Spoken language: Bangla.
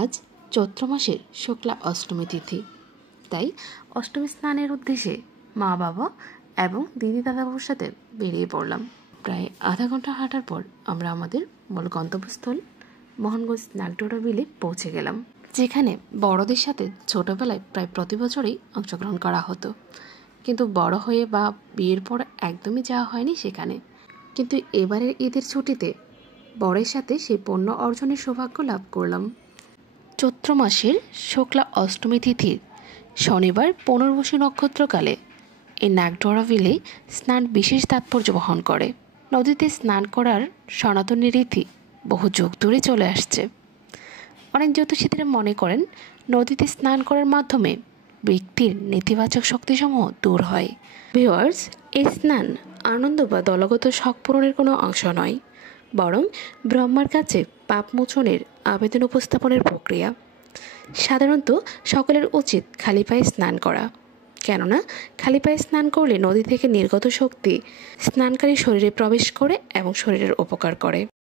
আজ চৈত্র মাসের শুক্লা অষ্টমী তিথি, তাই অষ্টমী স্নানের উদ্দেশ্যে মা বাবা এবং দিদি দাদাবাবুর সাথে বেরিয়ে পড়লাম। প্রায় আধা ঘন্টা হাঁটার পর আমরা আমাদের মূল গন্তব্যস্থল মোহনগঞ্জ নাগডোরা বিলে পৌঁছে গেলাম, যেখানে বড়দের সাথে ছোটবেলায় প্রায় প্রতি বছরই অংশগ্রহণ করা হতো, কিন্তু বড় হয়ে বা বিয়ের পর একদমই যাওয়া হয়নি সেখানে। কিন্তু এবারের ঈদের ছুটিতে বরের সাথে সেই পুণ্য অর্জনের সৌভাগ্য লাভ করলাম। চৈত্র মাসের শুক্লা অষ্টমী তিথির শনিবার পুনর্বসু নক্ষত্রকালে এই নাগডোরা বিলে স্নান বিশেষ তাৎপর্য বহন করে। নদীতে স্নান করার সনাতনী রীতি বহু যুগ ধরে চলে আসছে। অনেক জ্যোতিষীরা মনে করেন নদীতে স্নান করার মাধ্যমে ব্যক্তির নেতিবাচক শক্তিসমূহ দূর হয়। ভিউয়ার্স, এই স্নান আনন্দ বা দলগত শখ পূরণের কোনো অংশ নয়, বরং ব্রহ্মার কাছে পাপ মোচনের আবেদন উপস্থাপনের প্রক্রিয়া। সাধারণত সকলের উচিত খালি পায়ে স্নান করা, কেননা খালি পায়ে স্নান করলে নদী থেকে নির্গত শক্তি স্নানকারী শরীরে প্রবেশ করে এবং শরীরের উপকার করে।